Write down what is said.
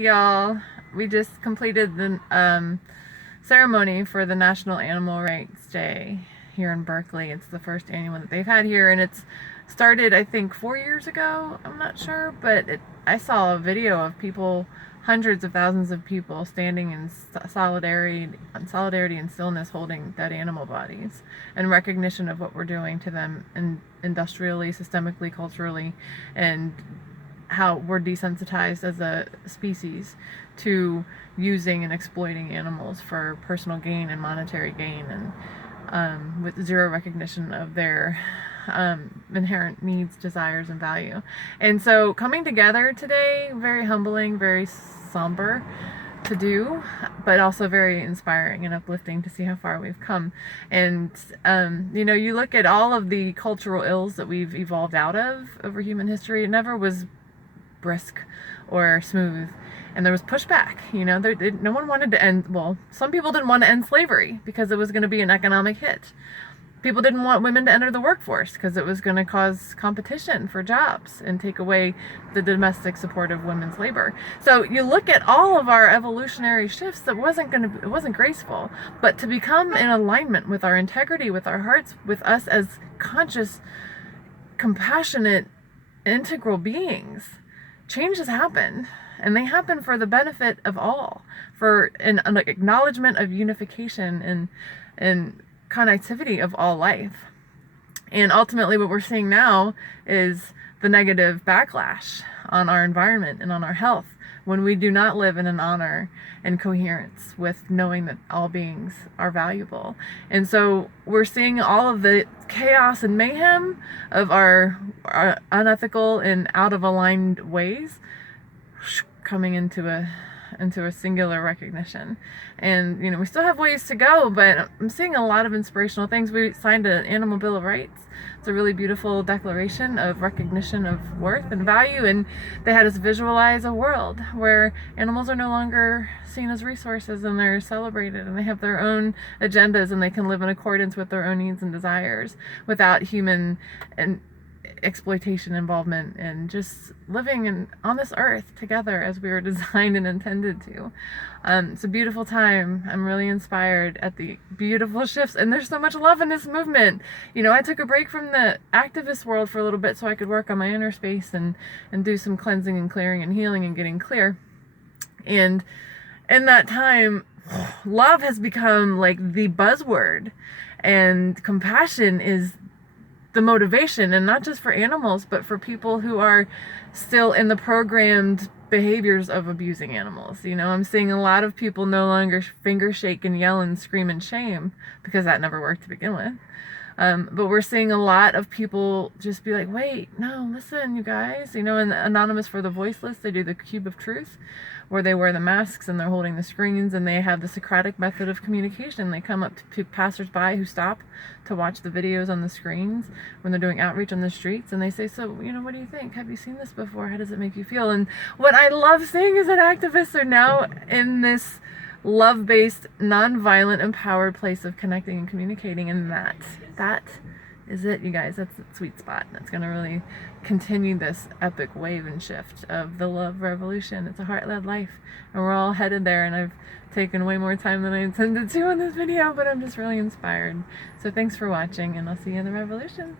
Y'all, we just completed the ceremony for the National Animal Rights Day here in Berkeley. It's the first annual one that they've had here, and it's started, I think, 4 years ago. I'm not sure, but I saw a video of people, hundreds of thousands of people, standing in solidarity and stillness, holding dead animal bodies, in recognition of what we're doing to them, industrially, systemically, culturally, and how we're desensitized as a species to using and exploiting animals for personal gain and monetary gain, and with zero recognition of their inherent needs, desires, and value. And so coming together today, very humbling, very somber to do, but also very inspiring and uplifting to see how far we've come. And you look at all of the cultural ills that we've evolved out of over human history, it never was brisk or smooth, and there was pushback. No one wanted to end, well, some people didn't want to end slavery because it was going to be an economic hit. People didn't want women to enter the workforce because it was going to cause competition for jobs and take away the domestic support of women's labor. So you look at all of our evolutionary shifts, it wasn't graceful, but to become in alignment with our integrity, with our hearts, with us as conscious, compassionate, integral beings, changes happen, and they happen for the benefit of all, for an acknowledgement of unification and connectivity of all life. And ultimately what we're seeing now is the negative backlash on our environment and on our health when we do not live in an honor and coherence with knowing that all beings are valuable. And so we're seeing all of the chaos and mayhem of our unethical and out of aligned ways coming into a singular recognition. And we still have ways to go, but I'm seeing a lot of inspirational things. We signed an Animal Bill of Rights. It's a really beautiful declaration of recognition of worth and value, and they had us visualize a world where animals are no longer seen as resources, and they're celebrated, and they have their own agendas, and they can live in accordance with their own needs and desires without human and exploitation involvement, and just living on this earth together as we were designed and intended to. It's a beautiful time. I'm really inspired at the beautiful shifts, and there's so much love in this movement. I took a break from the activist world for a little bit so I could work on my inner space and do some cleansing and clearing and healing and getting clear. And in that time, love has become like the buzzword, and compassion is the motivation, and not just for animals, but for people who are still in the programmed behaviors of abusing animals. I'm seeing a lot of people no longer finger shake and yell and scream and shame, because that never worked to begin with. But we're seeing a lot of people just be like, wait, no, listen, you guys. And Anonymous for the Voiceless, they do the Cube of Truth, where they wear the masks and they're holding the screens, and they have the Socratic method of communication. They come up to passersby who stop to watch the videos on the screens when they're doing outreach on the streets, and they say, so, what do you think? Have you seen this before? How does it make you feel? And what I love seeing is that activists are now in this love-based, non-violent, empowered place of connecting and communicating, and that is it, you guys. That's the sweet spot. That's going to really continue this epic wave and shift of the love revolution. It's a heart-led life, and we're all headed there, and I've taken way more time than I intended to on this video, but I'm just really inspired. So thanks for watching, and I'll see you in the revolution.